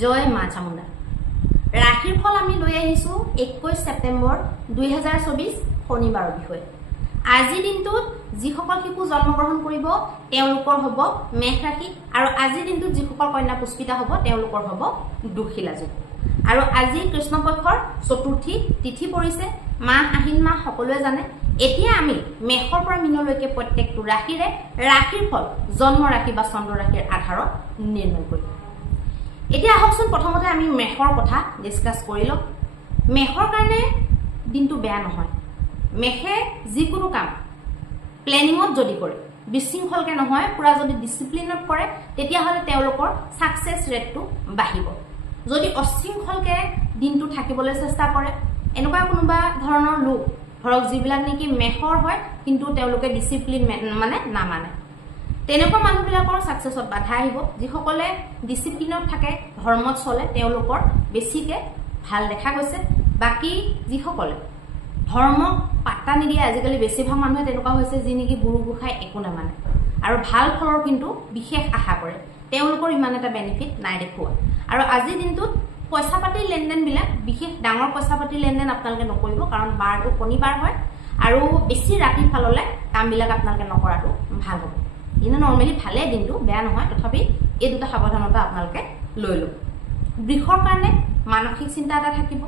জয় মা চামুণ্ডা। ৰাশিৰ ফল আমি লৈ আহিছো 21 ছেপ্টেম্বৰ 2024 শনিবাৰৰ বিষয়ে। আজিৰ দিনটোত যিসকল শিশু জন্মগ্ৰহণ কৰিব তেওঁলোকৰ হ'ব মেষ ৰাশি, আৰু আজিৰ দিনটোত যিসকল কন্যা পুষ্পিতা হ'ব তেওঁলোকৰ হ'ব দুখিলা যোগ। আৰু আজি কৃষ্ণপক্ষৰ চতুৰ্থী তিথি পৰিছে, মাহ আহিন মাহ সকলোৱে জানে। এতিয়া আমি মেষৰ পৰা মীনলৈকে প্ৰত্যেকটো ৰাশিৰে ৰাশিৰ ফল জন্ম ৰাশি বা চন্দ্ৰ ৰাশিৰ আধাৰত নিৰ্ণয় কৰিম। এতিয়া আহকচোন প্ৰথমতে আমি মেষৰ কথা ডিসকাস কৰি লওঁ। মেষৰ কাৰণে দিনটো বেয়া নহয়। মেষে যিকোনো কাম প্লেনিঙত যদি কৰে, বিশৃংখলকে নহয়, পুৰা যদি ডিসিপ্লিনত কৰে, তেতিয়াহ'লে তেওঁলোকৰ সাকসেস ৰেটটো বাঢ়িব। যদি অশৃংখলকে দিনটো থাকিবলৈ চেষ্টা কৰে, এনেকুৱা কোনোবা ধৰণৰ লোক ধৰক যিবিলাক নেকি মেষৰ হয় কিন্তু তেওঁলোকে ডিসিপ্লিন মানে নামানে, তেনেকুৱা মানুহবিলাকৰ সাকসেসত বাধা আহিব। যিসকলে ডিসিপ্লিনত থাকে, ধৰ্মত চলে, তেওঁলোকৰ বেছিকে ভাল দেখা গৈছে। বাকি যিসকলে ধৰ্মক পাত্তা নিদিয়ে, আজিকালি বেছিভাগ মানুহে তেনেকুৱা হৈছে যি নেকি গুৰু গোসাঁই একো নামানে আৰু ভাল ফলৰ কিন্তু বিশেষ আশা কৰে, তেওঁলোকৰ ইমান এটা বেনিফিট নাই দেখুৱা। আৰু আজিৰ দিনটোত পইচা পাতি লেনদেন বিলাক বিশেষ ডাঙৰ পইচা পাতি লেনদেন আপোনালোকে নকৰিব, কাৰণ বাৰটো শনিবাৰ হয় আৰু বেছি ৰাতি ফাললে কামবিলাক আপোনালোকে নকৰাটো ভাল হ'ব। ইনে নৰ্মেলি ভালে দিনটো বেয়া নহয়, তথাপি এই দুটা সাৱধানতা আপোনালোকে লৈ লওক। বৃষৰ কাৰণে মানসিক চিন্তা এটা থাকিব।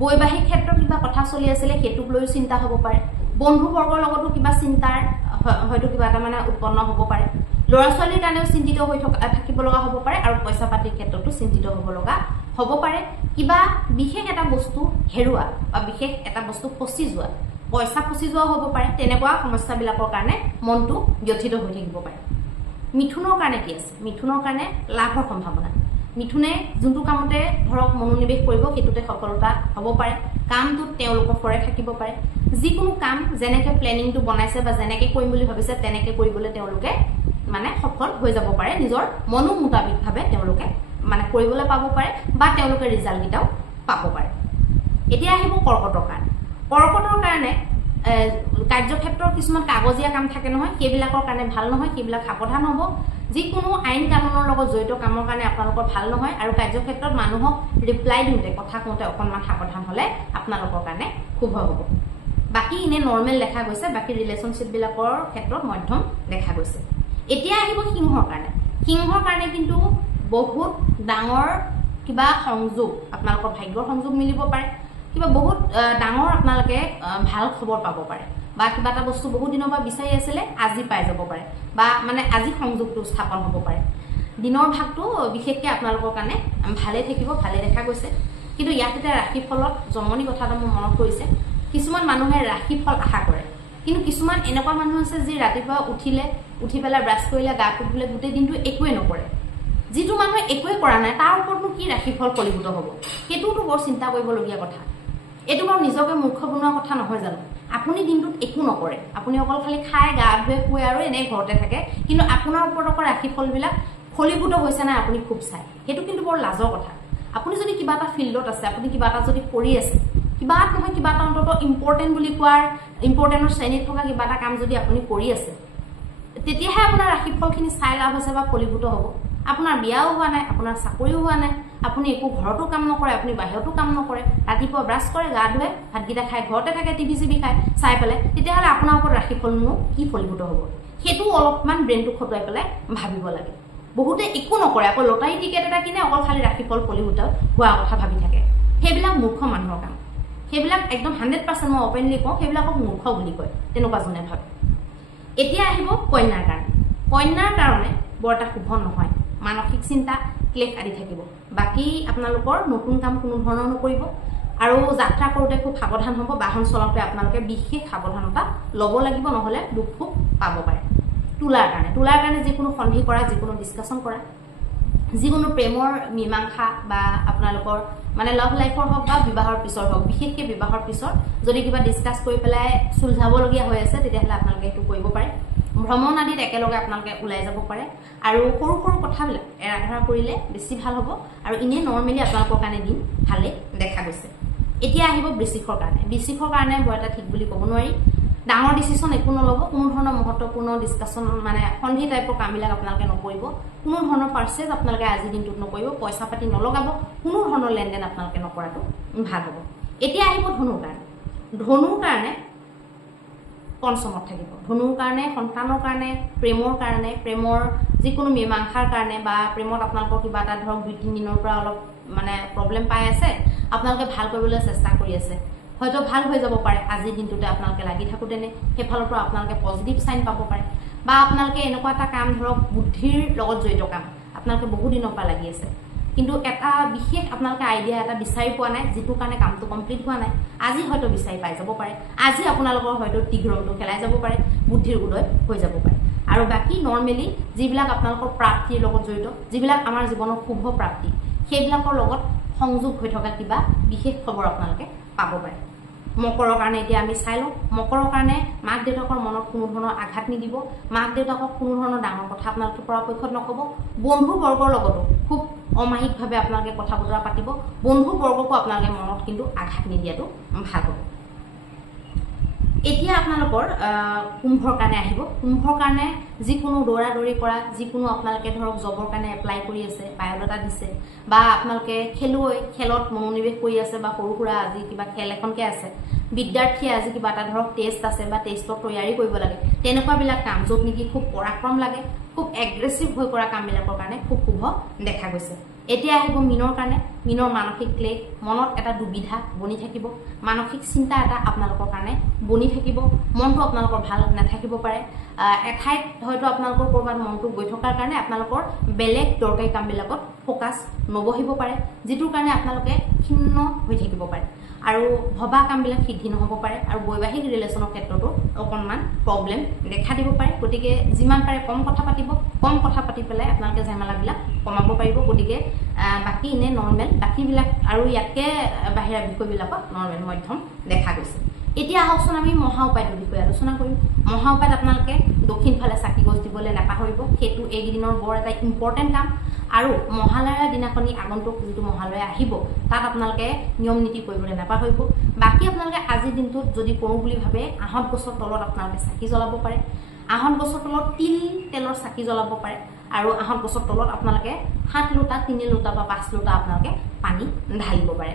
বৈবাহিক ক্ষেত্ৰত কিবা কথা চলি আছিলে সেইটোক লৈ চিন্তা হ'ব পাৰে। বন্ধু বৰ্গৰ লগতো কিবা চিন্তাৰ হয়তো কিবা এটা মানে উৎপন্ন হ'ব পাৰে। ল'ৰা ছোৱালীৰ কাৰণেও চিন্তিত হৈ থাকিব লগা হ'ব পাৰে, আৰু পইচা পাতিৰ ক্ষেত্ৰতো চিন্তিত হ'ব লগা হ'ব পাৰে। কিবা বিশেষ এটা বস্তু হেৰুৱা বা বিশেষ এটা বস্তু ফচি যোৱা, পইচা ফচি যোৱা হ'ব পাৰে। তেনেকুৱা সমস্যাবিলাকৰ কাৰণে মনটো ব্যথিত হৈ থাকিব পাৰে। মিথুনৰ কাৰণে কি আছে? মিথুনৰ কাৰণে লাভৰ সম্ভাৱনা। মিথুনে যোনটো কামতে ধৰক মনোনিৱেশ কৰিব সেইটোতে সফলতা হ'ব পাৰে। কামটোত তেওঁলোকৰ ফৰে থাকিব পাৰে। যিকোনো কাম যেনেকে প্লেনিংটো বনাইছে বা যেনেকে কৰিম বুলি ভাবিছে তেনেকে কৰিবলৈ তেওঁলোকে মানে সফল হৈ যাব পাৰে। নিজৰ মনো মুতাবিকভাৱে তেওঁলোকে মানে কৰিবলৈ পাব পাৰে বা তেওঁলোকে ৰিজাল্ট কেইটাও পাব পাৰে। এতিয়া আহিব কৰ্কটৰ কাৰণে। কৰ্কটৰ কাৰণে কাৰ্যক্ষেত্ৰৰ কিছুমান কাগজীয়া কাম থাকে নহয়, সেইবিলাকৰ কাৰণে ভাল নহয়, সেইবিলাক সাৱধান হ'ব। যিকোনো আইন কানুনৰ লগত জড়িত কামৰ কাৰণে আপোনালোকৰ ভাল নহয়, আৰু কাৰ্যক্ষেত্ৰত মানুহক ৰিপ্লাই দিওঁতে কথা কওঁতে অকণমান সাৱধান হ'লে আপোনালোকৰ কাৰণে শুভ হ'ব। বাকী ইনে নৰ্মেল দেখা গৈছে, বাকী ৰিলেশ্যনশ্বিপবিলাকৰ ক্ষেত্ৰত মধ্যম দেখা গৈছে। এতিয়া আহিব সিংহৰ কাৰণে। সিংহৰ কাৰণে কিন্তু বহুত ডাঙৰ কিবা সংযোগ, আপোনালোকৰ ভাগ্যৰ সংযোগ মিলিব পাৰে। কিবা বহুত ডাঙৰ আপোনালোকে ভাল খবৰ পাব পাৰে, বা কিবা এটা বস্তু বহুত দিনৰ পৰা বিচাৰি আছিলে আজি পাই যাব পাৰে, বা মানে আজি সংযোগটো স্থাপন হ'ব পাৰে। দিনৰ ভাগটো বিশেষকৈ আপোনালোকৰ কাৰণে ভালে থাকিব, ভালে দেখা গৈছে। কিন্তু ইয়াত এতিয়া ৰাশিফলত জমনি কথা এটা মোৰ মনত পৰিছে। কিছুমান মানুহে ৰাশিফল আশা কৰে, কিন্তু কিছুমান এনেকুৱা মানুহ আছে যি ৰাতিপুৱা উঠি পেলাই ব্ৰাছ কৰিলে, গাটো ধুলে, গোটেই দিনটো একোৱে নকৰে। যিটো মানুহে একোৱে কৰা নাই তাৰ ওপৰতনো কি ৰাশিফল ফলীভূত হ'ব? সেইটোতো বৰ চিন্তা কৰিবলগীয়া কথা। এইটো বাৰু নিজকে মূৰ্খ বনোৱা কথা নহয় জানো? আপুনি দিনটোত একো নকৰে, আপুনি অকল খালি খাই গা ধুৱে শুৱে আৰু এনেই ঘৰতে থাকে, কিন্তু আপোনাৰ ওপৰত অকল ৰাশিফলবিলাক ফলীভূত হৈছে নাই আপুনি খুব চাই। সেইটো কিন্তু বৰ লাজৰ কথা। আপুনি যদি কিবা এটা ফিল্ডত আছে, আপুনি কিবা এটা যদি কৰি আছে, কিবা নহয় কিবা এটা অন্তত ইম্পৰ্টেণ্ট বুলি কোৱাৰ ইম্পৰ্টেণ্টৰ শ্ৰেণীত থকা কিবা এটা কাম যদি আপুনি কৰি আছে, তেতিয়াহে আপোনাৰ ৰাশিফলখিনি চাই লাভ হৈছে বা ফলীভূত হ'ব। আপোনাৰ বিয়াও হোৱা নাই, আপোনাৰ চাকৰিও হোৱা নাই, আপুনি একো ঘৰতো কাম নকৰে, আপুনি বাহিৰতো কাম নকৰে, ৰাতিপুৱা ব্ৰাছ কৰে, গা ধুৱে, ভাতকেইটা খাই ঘৰতে থাকে, টিভি চিভি খাই চাই পেলাই, তেতিয়াহ'লে আপোনাৰ ওপৰত ৰাশিফলনো কি ফলীভূত হ'ব? সেইটো অলপমান ব্ৰেইনটো খটুৱাই পেলাই ভাবিব লাগে। বহুতে একো নকৰে, আকৌ লটাৰী টিকেট এটা কিনে, অকল খালি ৰাশিফল ফলীভূত হোৱাৰ কথা ভাবি থাকে। সেইবিলাক মূৰ্খ মানুহৰ কাম। সেইবিলাক একদম 100% মই অপেনলি কওঁ, সেইবিলাকক মূৰ্খ বুলি কয়, তেনেকুৱা যোনে ভাবে। এতিয়া আহিব কন্যাৰ কাৰণে। কন্যাৰ কাৰণে বৰ এটা শুভ নহয়। মানসিক চিন্তা, ক্লেশ আদি থাকিব। বাকী আপোনালোকৰ নতুন কাম কোনো ধৰণৰ নকৰিব, আৰু যাত্ৰা কৰোঁতে খুব সাৱধান হ'ব। বাহন চলাওঁতে আপোনালোকে বিশেষ সাৱধানতা ল'ব লাগিব, নহ'লে দুখ খুব পাব পাৰে। তুলাৰ কাৰণে যিকোনো সন্ধি কৰা, যিকোনো ডিছকাশ্যন কৰা, যিকোনো প্ৰেমৰ মীমাংসা বা আপোনালোকৰ মানে লাভ লাইফৰ হওক বা বিবাহৰ পিছৰ হওক, বিশেষকৈ বিবাহৰ পিছৰ যদি কিবা ডিছকাছ কৰি পেলাই চুলঝাবলগীয়া হৈ আছে, তেতিয়াহ'লে আপোনালোকে সেইটো কৰিব পাৰে। ভ্ৰমণ আদিত একেলগে আপোনালোকে ওলাই যাব পাৰে, আৰু সৰু সৰু কথাবিলাক এৰা ধৰা কৰিলে বেছি ভাল হ'ব। আৰু ইনে নৰ্মেলি আপোনালোকৰ কাৰণে দিন ভালে দেখা গৈছে। এতিয়া আহিব বৃশ্চিকৰ কাৰণে। বৃশ্চিকৰ কাৰণে বৰ এটা ঠিক বুলি ক'ব নোৱাৰি। ডাঙৰ ডিসিশন একো নলব কোনো ধৰণৰ মহত্বপূৰ্ণ ডিসকাশন মানে সন্ধি টাইপৰ কামবিলাক আপোনালোকে নকৰিব কোনো ধৰণৰ পাৰ্চেজ আপোনালোকে আজি দিনটোত নকৰিব পইচা পাতি নলগাব কোনো ধৰণৰ লেনদেন আপোনালোকে নকৰাটো ভাল হ'ব এতিয়া আহিব ধনুৰ কাৰণে পঞ্চমত থাকিব ধনুৰ কাৰণে সন্তানৰ কাৰণে প্ৰেমৰ যিকোনো মীমাংসাৰ কাৰণে বা প্ৰেমত আপোনালোকৰ কিবা এটা ধৰক 2-3 দিনৰ পৰা অলপ মানে প্ৰবলেম পাই আছে আপোনালোকে ভাল কৰিবলৈ চেষ্টা কৰি আছে হয়তো ভাল হৈ যাব পাৰে আজি দিনটোতে আপোনালোকে লাগি থাকোতেনে হেফালৰ পৰা আপোনালোকে পজিটিভ সাইন পাব পাৰে বা আপোনালোকে এনেকুৱা এটা কাম ধৰক বুদ্ধিৰ লগত জড়িত কাম আপোনালোকে বহু দিনৰ পৰা লাগি আছে কিন্তু এটা বিশেষ আপোনালোকে আইডিয়া এটা বিচাৰি পোৱা নাই যেটো কাৰণে কামটো কমপ্লিট হোৱা নাই আজি হয়তো বিচাৰি পাই যাব পাৰে আজি আপোনালোকৰ হয়তো টিগ্ৰমটো খেলাই যাব পাৰে বুদ্ধিৰ উদয় হৈ যাব পাৰে আৰু বাকি নৰমালি যিবিলাক আপোনালোকৰ প্ৰাপ্তিৰ লগত জড়িত যিবিলাক আমাৰ জীৱনৰ শুভ প্ৰাপ্তি সেইবিলাকৰ লগত সংযোগ হৈ থকা কিবা বিশেষ খবৰ আপোনালোকে পাব পাৰে মকৰৰ কাৰণে এতিয়া আমি চাই লওঁ মকৰৰ কাৰণে মাক দেউতাকৰ মনত কোনো ধৰণৰ আঘাত নিদিব মাক দেউতাকক কোনো ধৰণৰ ডাঙৰ কথা আপোনালোকে পৰাপক্ষত নকব বন্ধু বৰ্গৰ লগতো খুব অমাহিকভাৱে আপোনালোকে কথা বতৰা পাতিব বন্ধু বৰ্গকো আপোনালোকে মনত কিন্তু আঘাত নিদিয়াটো ভাল হ'ব এতিয়া আপোনালোকৰ কুম্ভৰ কাৰণে আহিব কুম্ভৰ কাৰণে যিকোনো দৌৰা-দৌৰি কৰা যিকোনো আপোনালোকে ধৰক জবৰ কাৰণে এপ্লাই কৰি আছে বায়োডাটা দিছে বা আপোনালোকে খেলত মনোনিৱেশ কৰি আছে বা সৰু সুৰা আজি কিবা খেল এখনকে আছে বিদ্যাৰ্থীয়ে আজি কিবা এটা ধৰক টেষ্ট আছে বা টেষ্টৰ তৈয়াৰী কৰিব লাগে তেনেকুৱা বিলাক কাম যত নেকি খুব পৰাক্ৰম লাগে খুব এগ্ৰেছিভ হৈ কৰা কামবিলাকৰ কাৰণে খুব শুভ দেখা গৈছে এতিয়া আহিব মিনৰ কাৰণে মিনৰ মানসিক ক্লেশ মনত এটা দুবিধা বনি থাকিব মানসিক চিন্তা এটা আপোনালোকৰ কাৰণে বনি থাকিব মনটো আপোনালোকৰ ভাল নাথাকিব পাৰে এঠাইত হয়তো আপোনালোকৰ কৰবাত মনটো গৈ থকাৰ কাৰণে আপোনালোকৰ বেলেগ দৰকাৰী কামবিলাকত ফোকাস নবহিব পাৰে যেটোৰ কাৰণে আপোনালোকে ক্ষিন্ন হৈ থাকিব পাৰে আৰু ভবা কামবিলাক সিদ্ধি নহব পাৰে আৰু বৈবাহিক ৰিলেচনৰ ক্ষেত্ৰতো অকনমান প্ৰবলেম দেখা দিব পাৰে গতিকে যিমান পাৰে কম কথা পাতি পেলাই আপোনালোকে ঝামেলাবিলাক কমাব পাৰিব গতিকে বাকি ইনে নৰমেল বাকিবিলাক আৰু ইয়াতকে বাহিৰা বিষয়বিলাকত নৰমেল মধ্যম দেখা গৈছে এতিয়া আহকচোন আমি মহা উপায়ৰ বিষয়ে আলোচনা কৰিম মহা উপায়ত আপোনালোকে দক্ষিণ ফালে চাকি গছ দিবলৈ নাপাহৰিব সেইটো এই দিনৰ বৰ এটা ইম্পৰ্টেন্ট কাম আৰু মহালয়াৰ দিনাখনি আগন্তুক যেটো মহালয়া আহিব তাত আপোনালোকে নিয়ম নীতি কৰিবলৈ নাপাহৰিব বাকি আপোনালোকে আজি দিনটোত যদি কৰো বুলি ভাবে আহত গছৰ তলত আপোনালোকে চাকি জ্বলাব পাৰে আহত গছৰ তলত তেলৰ চাকি জ্বলাব পাৰে আৰু আহত গছৰ তলত আপোনালোকে 7 লোটা 3 লোটা বা 5 লোটা আপোনালোকে পানী ঢালিব পাৰে